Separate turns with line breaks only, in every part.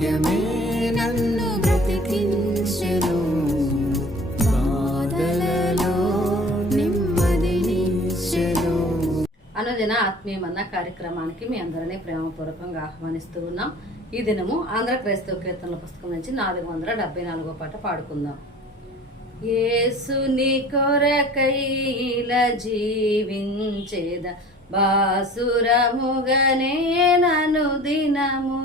వాక్యమే నన్ను బ్రతికించెను. బాధలలో నెమ్మదినిచ్చెను
అనుదిన ఆత్మీయమన్న కార్యక్రమానికి మీ అందరినీ ప్రేమపూర్వకంగా ఆహ్వానిస్తూ ఉన్నాం. ఈ దినము ఆంధ్ర క్రైస్తవ కీర్తనల పుస్తకం నుంచి నాలుగు వందల డెబ్బై నాలుగో పాట పాడుకుందాం. ఏసుని కొరకైల జీవించేద బాసురముగనే నను దినము.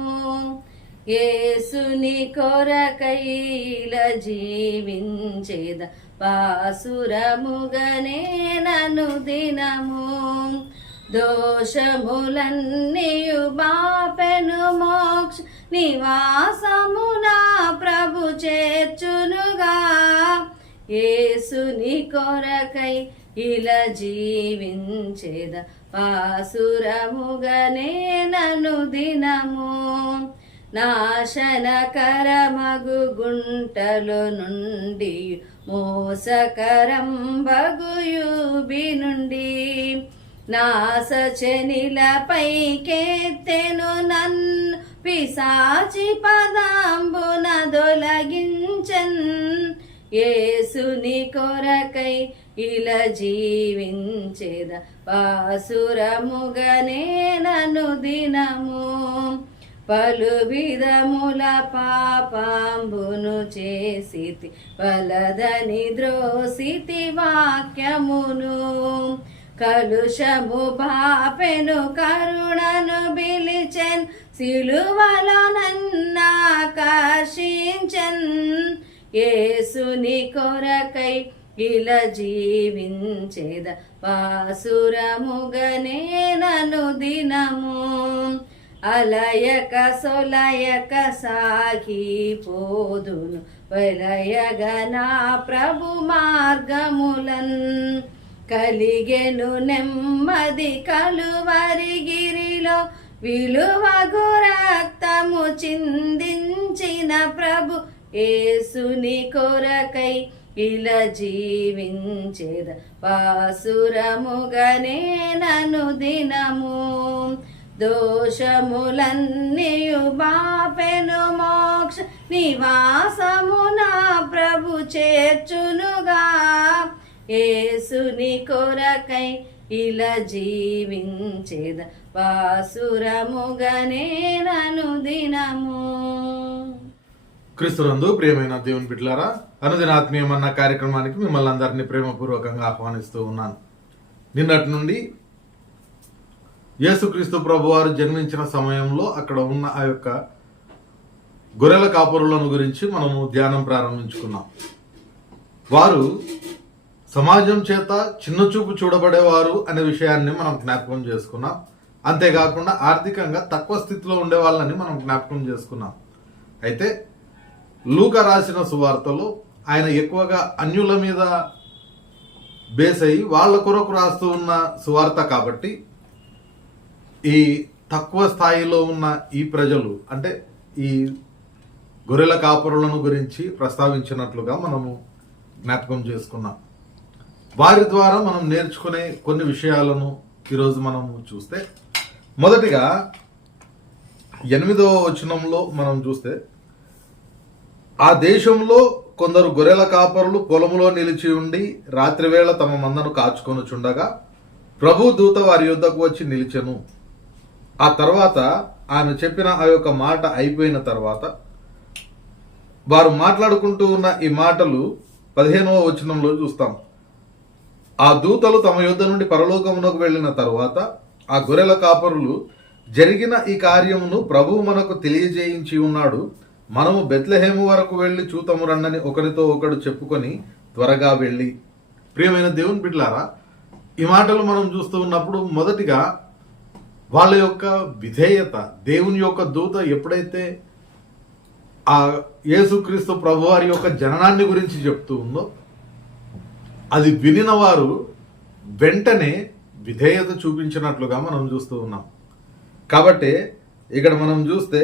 ఏసుని కొరకైల జీవించేద పాసురముగనే నను దినము. దోషములన్నీయు బాపెను మోక్ష నివాసమున ప్రభు చేర్చునుగా. ఏసుని కొరకై ఇలా జీవించేద పాసురముగనే నను దినము. నాశనకరమగు గుంటలు నుండి మోసకరం బగుయుబి నుండి నాసచనిలపై కేత్తెను పిశాచి పదాంబున దొలగించన్. ఏసుని కొరకై ఇలా జీవించేద పాసురముగనే నను దినము. పలు విధముల పాపాంబును చేసితి వలదని ద్రోసితి వాక్యమును. కలుషము బాపెను కరుణను బిలిచెన్ సిలువలో నన్నాకర్షించన్ ఏసుని కొరకై ఇలా జీవించేద పాసురముగనే నను దినము. అలయక సొలయక సాగిపోదును వలయగనా ప్రభు మార్గములన్. కలిగెను నెమ్మది కలువరిగిరిలో విలువగు రక్తము చిందించిన ప్రభు ఏసుని కొరకై ఇలా జీవించేద. పాసురముగనే నను దినము. దోషములన్నీయు బాపెను మోక్ష నివాసమున ప్రభు చేర్చునుగా. ఏసుని కొరకై ఇలా జీవించేద వాసురముగనే నను దినము.
క్రీస్తునందు ప్రియమైన దేవుని బిడ్డలారా అనుదినాత్మీయమన్న కార్యక్రమానికి మిమ్మల్ని అందరినీ ప్రేమపూర్వకంగా ఆహ్వానిస్తూ ఉన్నాను. నిన్నటి నుండి యేసుక్రీస్తు ప్రభువారు జన్మించిన సమయంలో అక్కడ ఉన్న ఆ యొక్క గొర్రెల కాపురులను గురించి మనము ధ్యానం ప్రారంభించుకున్నాం. వారు సమాజం చేత చిన్నచూపు చూడబడేవారు అనే విషయాన్ని మనం జ్ఞాపకం చేసుకున్నాం. అంతేకాకుండా ఆర్థికంగా తక్కువ స్థితిలో ఉండే వాళ్ళని మనం జ్ఞాపకం చేసుకున్నాం. అయితే లూక రాసిన సువార్తలో ఆయన ఎక్కువగా అన్యుల మీద బేస్ అయ్యి వాళ్ళ కొరకు రాస్తూ ఉన్న సువార్త కాబట్టి ఈ తక్కువ స్థాయిలో ఉన్న ఈ ప్రజలు అంటే ఈ గొర్రెల కాపురులను గురించి ప్రస్తావించినట్లుగా మనము జ్ఞాపకం చేసుకున్నాం. వారి ద్వారా మనం నేర్చుకునే కొన్ని విషయాలను ఈరోజు మనము చూస్తే మొదటిగా ఎనిమిదవ వచనంలో మనం చూస్తే ఆ దేశంలో కొందరు గొర్రెల కాపరులు పొలములో నిలిచి ఉండి రాత్రివేళ తమ మందను కాచుకొనుచుండగా ప్రభు దూత వారి యుద్ధకు వచ్చి నిలిచెను. ఆ తర్వాత ఆమె చెప్పిన ఆ యొక్క మాట అయిపోయిన తర్వాత వారు మాట్లాడుకుంటూ ఉన్న ఈ మాటలు పదిహేనవ వచనంలో చూస్తాం. ఆ దూతలు తమ యుద్ధ నుండి పరలోకమునకు వెళ్ళిన తర్వాత ఆ గొర్రెల కాపరులు జరిగిన ఈ కార్యమును ప్రభువు మనకు తెలియజేయించి ఉన్నాడు. మనము బెత్లహేము వరకు వెళ్ళి చూతము రండని ఒకరితో ఒకడు చెప్పుకొని త్వరగా వెళ్ళి. ప్రియమైన దేవుని బిడ్లారా ఈ మాటలు మనం చూస్తూ ఉన్నప్పుడు మొదటిగా వాళ్ళ యొక్క విధేయత దేవుని యొక్క దూత ఎప్పుడైతే ఆ యేసుక్రీస్తు ప్రభువారి యొక్క జననాన్ని గురించి చెప్తూ ఉందో అది వినిన వారు వెంటనే విధేయత చూపించినట్లుగా మనం చూస్తూ ఉన్నాం. కాబట్టి ఇక్కడ మనం చూస్తే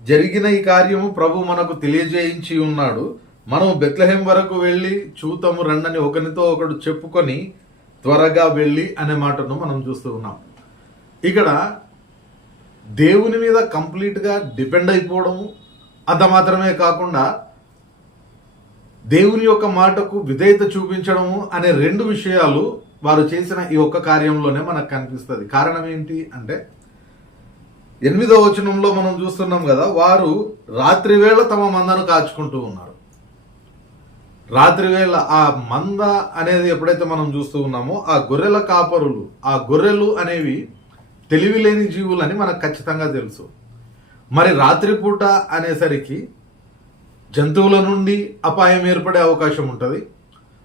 జరిగిన ఈ కార్యము ప్రభు మనకు తెలియజేయించి ఉన్నాడు. మనం బెత్లహేం వరకు వెళ్ళి చూతము రండని ఒకరితో ఒకడు చెప్పుకొని త్వరగా వెళ్ళి అనే మాటను మనం చూస్తూ ఉన్నాం. ఇక్కడ దేవుని మీద కంప్లీట్గా డిపెండ్ అయిపోవడము అంత మాత్రమే కాకుండా దేవుని యొక్క మాటకు విధేయత చూపించడము అనే రెండు విషయాలు వారు చేసిన ఈ ఒక్క కార్యంలోనే మనకు కనిపిస్తుంది. కారణం ఏంటి అంటే ఎనిమిదో వచనంలో మనం చూస్తున్నాం కదా వారు రాత్రి వేళ తమ మందను కాచుకుంటూ ఉన్నారు. రాత్రి వేళ ఆ మంద అనేది ఎప్పుడైతే మనం చూస్తూ ఉన్నామో ఆ గొర్రెల కాపరులు ఆ గొర్రెలు అనేవి తెలివి లేని జీవులని మనకు ఖచ్చితంగా తెలుసు. మరి రాత్రిపూట అనేసరికి జంతువుల నుండి అపాయం ఏర్పడే అవకాశం ఉంటుంది.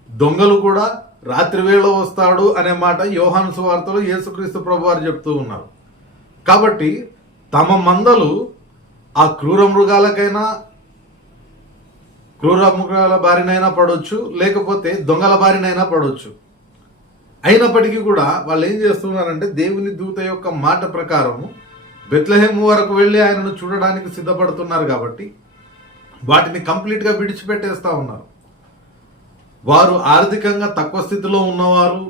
దొంగలు కూడా రాత్రి వేళ వస్తాడు అనే మాట యోహాను సువార్తలో యేసుక్రీస్తు ప్రభు వారు చెప్తూ ఉన్నారు. కాబట్టి తమ మందలు ఆ క్రూర మృగాలకైనా క్రూర మృగాల బారినైనా పడవచ్చు లేకపోతే దొంగల బారినైనా పడవచ్చు అయినప్పటికీ కూడా వాళ్ళు ఏం చేస్తున్నారంటే దేవుని దూత యొక్క మాట ప్రకారము బెత్లహేము వరకు వెళ్ళి ఆయనను చూడడానికి సిద్ధపడుతున్నారు కాబట్టి వాటిని కంప్లీట్గా విడిచిపెట్టేస్తూ ఉన్నారు. వారు ఆర్థికంగా తక్కువ స్థితిలో ఉన్నవారు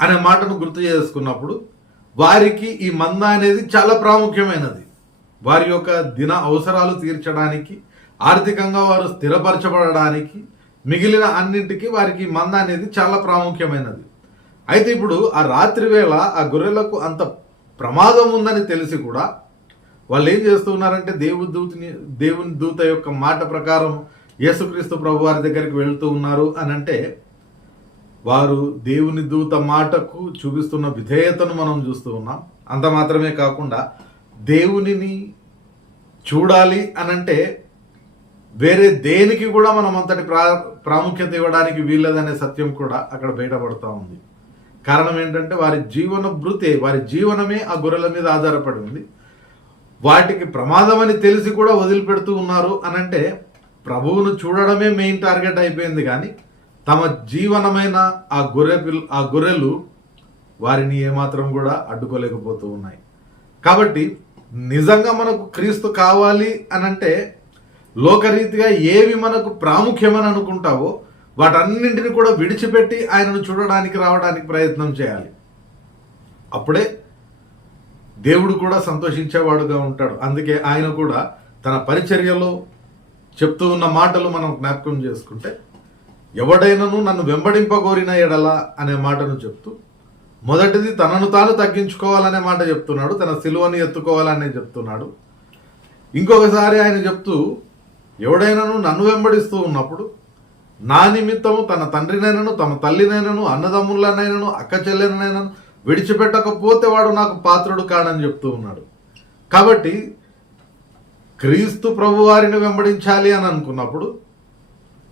అనే మాటను గుర్తు చేసుకున్నప్పుడు వారికి ఈ మంద అనేది చాలా ప్రాముఖ్యమైనది. వారి యొక్క దిన అవసరాలు తీర్చడానికి ఆర్థికంగా వారు స్థిరపరచబడడానికి మిగిలిన అన్నింటికి వారికి మంద అనేది చాలా ప్రాముఖ్యమైనది. అయితే ఇప్పుడు ఆ రాత్రి వేళ ఆ గొర్రెలకు అంత ప్రమాదం ఉందని తెలిసి కూడా వాళ్ళు ఏం చేస్తున్నారంటే దేవుని దూతని దేవుని దూత యొక్క మాట ప్రకారం యేసుక్రీస్తు ప్రభు వారి దగ్గరికి వెళ్తూ ఉన్నారు అని అంటే వారు దేవుని దూత మాటకు చూపిస్తున్న విధేయతను మనం చూస్తూ ఉన్నాం. అంత మాత్రమే కాకుండా దేవునిని చూడాలి అనంటే వేరే దేనికి కూడా మనం అంతటి ప్రా ప్రాముఖ్యత ఇవ్వడానికి వీల్లేదనే సత్యం కూడా అక్కడ బయటపడుతూ ఉంది. కారణం ఏంటంటే వారి జీవన భృతే వారి జీవనమే ఆ గొర్రెల మీద ఆధారపడి ఉంది. వాటికి ప్రమాదం అని తెలిసి కూడా వదిలిపెడుతూ ఉన్నారు అనంటే ప్రభువును చూడడమే మెయిన్ టార్గెట్ అయిపోయింది కానీ తమ జీవనమైన ఆ గొర్రె ఆ గొర్రెలు వారిని ఏమాత్రం కూడా అడ్డుకోలేకపోతూ ఉన్నాయి. కాబట్టి నిజంగా మనకు క్రీస్తు కావాలి అనంటే లోకరీతిగా ఏవి మనకు ప్రాముఖ్యమని అనుకుంటావో వాటన్నింటిని కూడా విడిచిపెట్టి ఆయనను చూడడానికి రావడానికి ప్రయత్నం చేయాలి. అప్పుడే దేవుడు కూడా సంతోషించేవాడుగా ఉంటాడు. అందుకే ఆయన కూడా తన పరిచర్యలో చెప్తూ ఉన్న మాటలు మనం జ్ఞాపకం చేసుకుంటే ఎవడైనను నన్ను వెంబడింపగోరిన ఎడల అనే మాటను చెప్తూ మొదటిది తనను తాను తగ్గించుకోవాలనే మాట చెప్తున్నాడు తన సిలువని ఎత్తుకోవాలనే చెప్తున్నాడు. ఇంకొకసారి ఆయన చెప్తూ ఎవడైనాను నన్ను వెంబడిస్తూ ఉన్నప్పుడు నా నిమిత్తము తన తండ్రినైనను తమ తల్లినైనను అన్నదమ్ములనైనను అక్క చెల్లెనైనను విడిచిపెట్టకపోతే వాడు నాకు పాత్రుడు కాడని చెప్తూ ఉన్నాడు. కాబట్టి క్రీస్తు ప్రభువారిని వెంబడించాలి అని అనుకున్నప్పుడు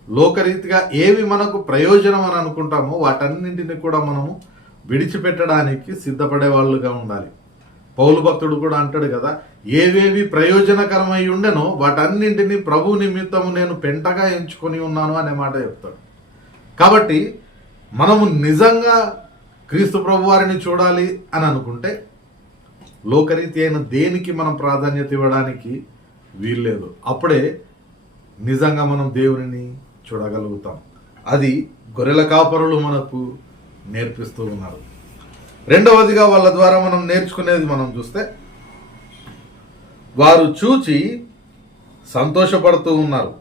లోకరీతిగా ఏవి మనకు ప్రయోజనం అని అనుకుంటామో వాటన్నింటిని కూడా మనము విడిచిపెట్టడానికి సిద్ధపడే వాళ్ళుగా ఉండాలి. పౌలు భక్తుడు కూడా అంటాడు కదా ఏవేవి ప్రయోజనకరమై ఉండెనో వాటన్నింటినీ ప్రభు నిమిత్తము నేను పెంటగా ఎంచుకొని ఉన్నాను అనే మాట చెప్తాడు. కాబట్టి మనము నిజంగా క్రీస్తు ప్రభు వారిని చూడాలి అని అనుకుంటే లోకరీతి అయిన దేనికి మనం ప్రాధాన్యత ఇవ్వడానికి వీల్లేదు. అప్పుడే నిజంగా మనం దేవునిని చూడగలుగుతాం. అది గొర్రెల కాపరులు మనకు నేర్పిస్తూ ఉన్నారు. రెండవదిగా వాళ్ళ ద్వారా మనం నేర్చుకునేది మనం చూస్తే వారు చూచి సంతోషపడుతూ ఉన్నారు.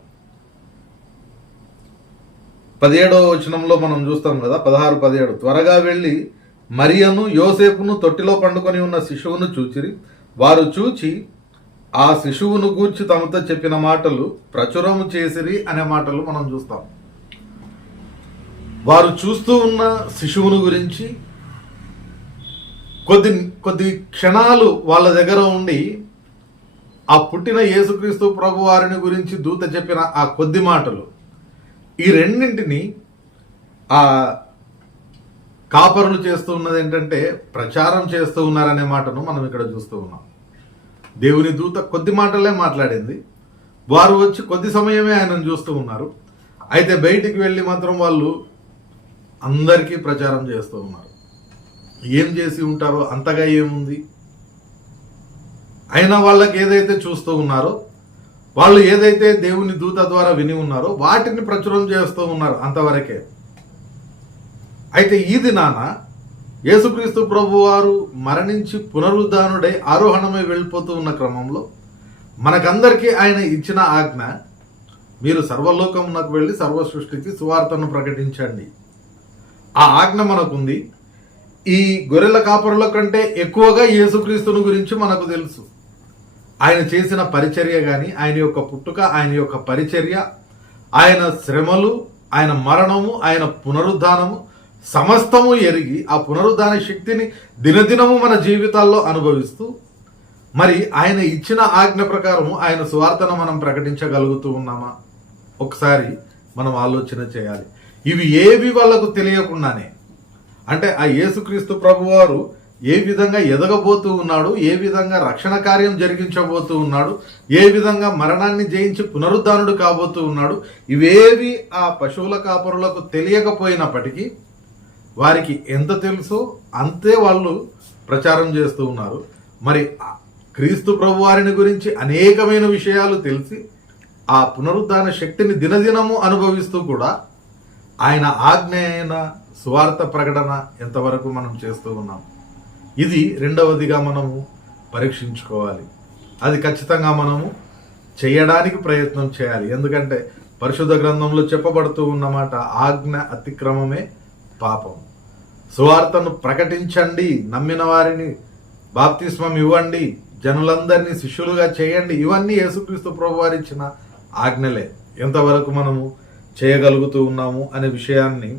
పదిహేడవ వచనంలో మనం చూస్తాం కదా పదహారు పదిహేడు. త్వరగా వెళ్ళి మరియను యోసేపును తొట్టిలో పండుకొని ఉన్న శిశువును చూచిరి. వారు చూచి ఆ శిశువును గూర్చి తమతో చెప్పిన మాటలు ప్రచురము చేసిరి అనే మాటలు మనం చూస్తాం. వారు చూస్తూ ఉన్న శిశువును గురించి కొద్ది కొద్ది క్షణాలు వాళ్ళ దగ్గర ఉండి ఆ పుట్టిన యేసుక్రీస్తు ప్రభు వారిని గురించి దూత చెప్పిన ఆ కొద్ది మాటలు ఈ రెండింటిని ఆ కాపరులు చేస్తూ ఉన్నది ఏంటంటే ప్రచారం చేస్తూ ఉన్నారనే మాటను మనం ఇక్కడ చూస్తూ ఉన్నాం. దేవుని దూత కొద్ది మాటలే మాట్లాడింది. వారు వచ్చి కొద్ది సమయమే ఆయనను చూస్తూ ఉన్నారు. అయితే బయటికి వెళ్ళి మాత్రం వాళ్ళు అందరికీ ప్రచారం చేస్తూ ఉన్నారు. ఏం చేసి ఉంటారో అంతగా ఏముంది? అయినా వాళ్ళకి ఏదైతే చూస్తూ ఉన్నారో వాళ్ళు ఏదైతే దేవుని దూత ద్వారా విని ఉన్నారో వాటిని ప్రచురం చేస్తూ ఉన్నారు అంతవరకే. అయితే ఈ దినాన యేసుక్రీస్తు ప్రభు వారు మరణించి పునరుద్ధానుడై ఆరోహణమై వెళ్ళిపోతూ ఉన్న క్రమంలో మనకందరికీ ఆయన ఇచ్చిన ఆజ్ఞ మీరు సర్వలోకమునకు వెళ్ళి సర్వ సృష్టికి సువార్తను ప్రకటించండి. ఆ ఆజ్ఞ మనకుంది ఈ గొర్రెల కాపరుల కంటే ఎక్కువగా యేసుక్రీస్తుని గురించి మనకు తెలుసు. ఆయన చేసిన పరిచర్య కానీ ఆయన యొక్క పుట్టుక ఆయన యొక్క పరిచర్య ఆయన శ్రమలు ఆయన మరణము ఆయన పునరుద్ధానము సమస్తము ఎరిగి ఆ పునరుద్ధాన శక్తిని దినదినము మన జీవితాల్లో అనుభవిస్తూ మరి ఆయన ఇచ్చిన ఆజ్ఞ ప్రకారము ఆయన సువార్తను మనం ప్రకటించగలుగుతూ ఉన్నామా? ఒకసారి మనం ఆలోచన చేయాలి. ఇవి ఏవి వాళ్ళకు తెలియకుండానే అంటే ఆ యేసుక్రీస్తు ప్రభువారు ఏ విధంగా ఎదగబోతూ ఉన్నాడు ఏ విధంగా రక్షణ కార్యం జరిగించబోతూ ఉన్నాడు ఏ విధంగా మరణాన్ని జయించి పునరుద్ధానుడు కాబోతూ ఉన్నాడు ఇవేవి ఆ పశువుల కాపరులకు తెలియకపోయినప్పటికీ వారికి ఎంత తెలుసో అంతే వాళ్ళు ప్రచారం చేస్తూ ఉన్నారు. మరి క్రీస్తు క్రీస్తు ప్రభువారిని గురించి అనేకమైన విషయాలు తెలిసి ఆ పునరుద్ధాన శక్తిని దినదినము అనుభవిస్తూ కూడా ఆయన ఆజ్ఞ అయిన స్వార్థ ప్రకటన ఎంతవరకు మనం చేస్తూ ఉన్నాం? ఇది రెండవదిగా మనము పరీక్షించుకోవాలి. అది ఖచ్చితంగా మనము చేయడానికి ప్రయత్నం చేయాలి. ఎందుకంటే పరిశుద్ధ గ్రంథంలో చెప్పబడుతూ ఉన్నమాట ఆజ్ఞ అతిక్రమమే పాపం. సువార్తను ప్రకటించండి నమ్మిన వారిని బాప్తిస్మం ఇవ్వండి జనులందరినీ శిష్యులుగా చేయండి. ఇవన్నీ యేసుక్రీస్తు ప్రభు ఇచ్చిన ఆజ్ఞలే. ఎంతవరకు మనము చేయగలుగుతూ ఉన్నాము అనే విషయాన్ని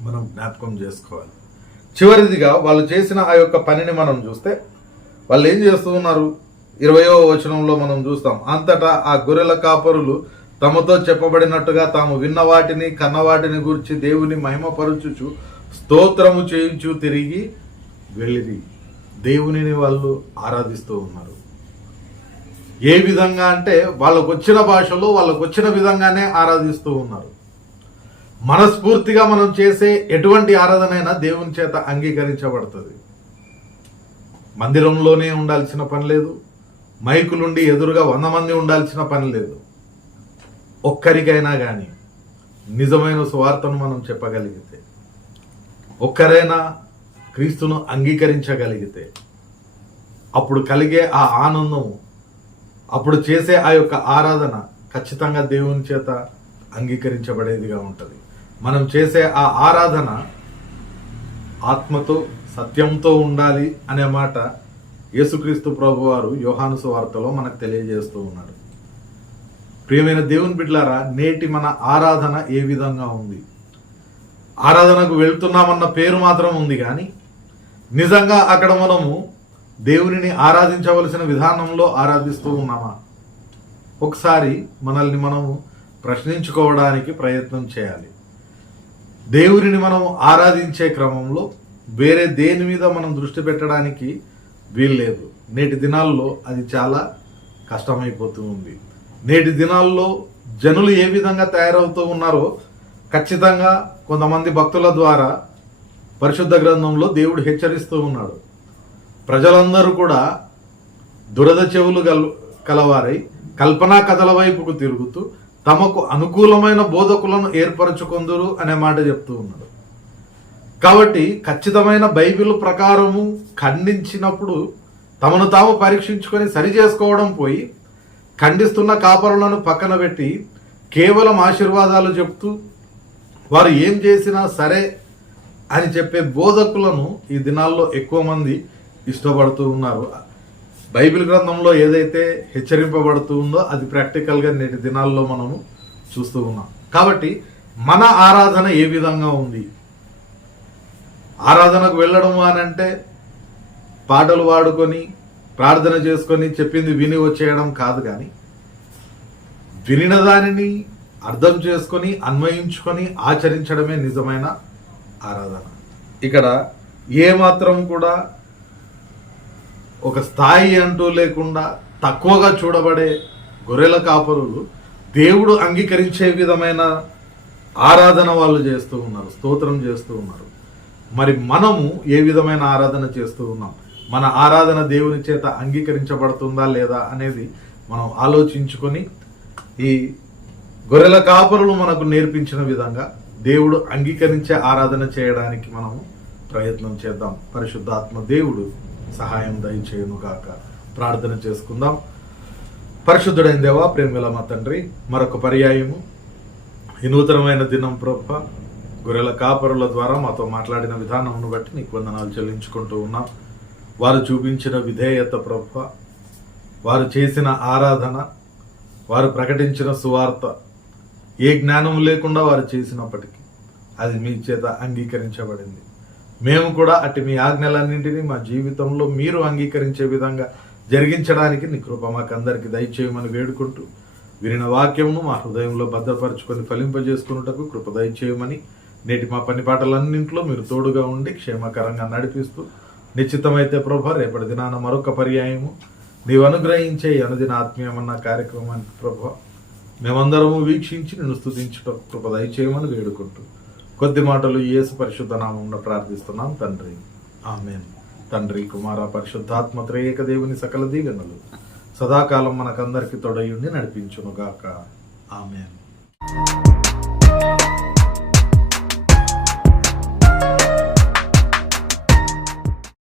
మనం జ్ఞాపకం చేసుకోవాలి. చివరిదిగా వాళ్ళు చేసిన ఆ యొక్క పనిని మనం చూస్తే వాళ్ళు ఏం చేస్తూ ఉన్నారు ఇరవయో వచనంలో మనం చూస్తాం అంతటా ఆ గొర్రెల కాపరులు తమతో చెప్పబడినట్టుగా తాము విన్న వాటిని కన్న వాటిని గురించి దేవుని మహిమపరుచుచు స్తోత్రము చేయించు తిరిగి వెళ్ళిరి. దేవునిని వాళ్ళు ఆరాధిస్తూ ఉన్నారు. ఏ విధంగా అంటే వాళ్ళకు వచ్చిన భాషలో వాళ్ళకు వచ్చిన విధంగానే ఆరాధిస్తూ ఉన్నారు. మనస్ఫూర్తిగా మనం చేసే ఎటువంటి ఆరాధనైనా దేవుని చేత అంగీకరించబడుతుంది. మందిరంలోనే ఉండాల్సిన పని లేదు. మైకులుండి ఎదురుగా వంద మంది ఉండాల్సిన పని లేదు. ఒక్కరికైనా కానీ నిజమైన సువార్తను మనం చెప్పగలిగితే ఒక్కరైనా క్రీస్తును అంగీకరించగలిగితే అప్పుడు కలిగే ఆ ఆనందం అప్పుడు చేసే ఆ యొక్క ఆరాధన ఖచ్చితంగా దేవుని చేత అంగీకరించబడేదిగా ఉంటుంది. మనం చేసే ఆ ఆరాధన ఆత్మతో సత్యంతో ఉండాలి అనే మాట యేసుక్రీస్తు ప్రభు వారు యోహానుసు వార్తలో మనకు తెలియజేస్తూ ఉన్నారు. ప్రియమైన దేవుని బిడ్లారా నేటి మన ఆరాధన ఏ విధంగా ఉంది? ఆరాధనకు వెళ్తున్నామన్న పేరు మాత్రం ఉంది కానీ నిజంగా అక్కడ మనము దేవునిని ఆరాధించవలసిన విధానంలో ఆరాధిస్తూ ఉన్నామా? ఒకసారి మనల్ని మనము ప్రశ్నించుకోవడానికి ప్రయత్నం చేయాలి. దేవుడిని మనం ఆరాధించే క్రమంలో వేరే దేని మీద మనం దృష్టి పెట్టడానికి వీల్లేదు. నేటి దినాల్లో అది చాలా కష్టమైపోతూ ఉంది. నేటి దినాల్లో జనులు ఏ విధంగా తయారవుతూ ఉన్నారో ఖచ్చితంగా కొంతమంది భక్తుల ద్వారా పరిశుద్ధ గ్రంథంలో దేవుడు హెచ్చరిస్తూ ఉన్నాడు. ప్రజలందరూ కూడా దురద చెవులు గల కలవారై కల్పనా కథల వైపుకు తిరుగుతూ తమకు అనుకూలమైన బోధకులను ఏర్పరచుకొందురు అనే మాట చెప్తూ ఉన్నాడు. కాబట్టి ఖచ్చితమైన బైబిల్ ప్రకారము ఖండించినప్పుడు తమను తాము పరీక్షించుకొని సరి చేసుకోవడం పోయి ఖండిస్తున్న కాపరులను పక్కన పెట్టి కేవలం ఆశీర్వాదాలు చెప్తూ వారు ఏం చేసినా సరే అని చెప్పే బోధకులను ఈ దినాల్లో ఎక్కువ మంది ఇష్టపడుతూ ఉన్నారు. బైబిల్ గ్రంథంలో ఏదైతే హెచ్చరింపబడుతూ ఉందో అది ప్రాక్టికల్గా నేటి దినాల్లో మనము చూస్తూ ఉన్నాం. కాబట్టి మన ఆరాధన ఏ విధంగా ఉంది? ఆరాధనకు వెళ్ళడం అని అంటే పాటలు పాడుకొని ప్రార్థన చేసుకొని చెప్పింది విని వచ్చేయడం కాదు కానీ వినిన దానిని అర్థం చేసుకొని అన్వయించుకొని ఆచరించడమే నిజమైన ఆరాధన. ఇక్కడ ఏ మాత్రం కూడా ఒక స్థాయి అంటూ లేకుండా తక్కువగా చూడబడే గొర్రెల కాపరులు దేవుడు అంగీకరించే విధమైన ఆరాధన వాళ్ళు చేస్తూ ఉన్నారు స్తోత్రం చేస్తూ ఉన్నారు. మరి మనము ఏ విధమైన ఆరాధన చేస్తూ ఉన్నాం? మన ఆరాధన దేవుని చేత అంగీకరించబడుతుందా లేదా అనేది మనం ఆలోచించుకొని ఈ గొర్రెల కాపరులు మనకు నేర్పించిన విధంగా దేవుడు అంగీకరించే ఆరాధన చేయడానికి మనము ప్రయత్నం చేద్దాం. పరిశుద్ధాత్మ దేవుడు సహాయం దయచేయునుగాక. ప్రార్థన చేసుకుందాం. పరిశుద్ధుడైన దేవా ప్రేమిల మా తండ్రి మరొక పర్యాయము. ఈ నూతనమైన దినం ప్రభ గొర్రెల కాపరుల ద్వారా మాతో మాట్లాడిన విధానమును బట్టి నీకు వందనాలు చెల్లించుకుంటూ ఉన్నాం. వారు చూపించిన విధేయత ప్రభ వారు చేసిన ఆరాధన వారు ప్రకటించిన సువార్త ఏ జ్ఞానం లేకుండా వారు చేసినప్పటికీ అది మీ చేత అంగీకరించబడింది. మేము కూడా అటు మీ ఆజ్ఞలన్నింటినీ మా జీవితంలో మీరు అంగీకరించే విధంగా జరిగించడానికి నీ కృప మాకు అందరికీ దయచేయమని వేడుకుంటూ వినిన వాక్యమును మా హృదయంలో భద్రపరచుకొని ఫలింపజేసుకున్నటకు కృప దయచేయమని నేటి మా పని పాటలన్నింటిలో మీరు తోడుగా ఉండి క్షేమకరంగా నడిపిస్తూ నిశ్చితమైతే ప్రభ రేపటి దినాన మరొక పర్యాయము. నీవు అనుగ్రహించే అనుదిన ఆత్మీయమన్న కార్యక్రమానికి ప్రభ మేమందరము వీక్షించి నిన్ను స్థుతించుట కృప దయచేయమని వేడుకుంటూ కొద్ది మాటలు యేసు పరిశుద్ధ నామంలో ప్రార్థిస్తున్నాం తండ్రి. ఆమెన్. తండ్రి కుమార పరిశుద్ధాత్మ త్రేయక దేవుని సకల దీవెనలు సదాకాలం మనకందరికి తొడయుండి నడిపించునుగాక. ఆమెన్.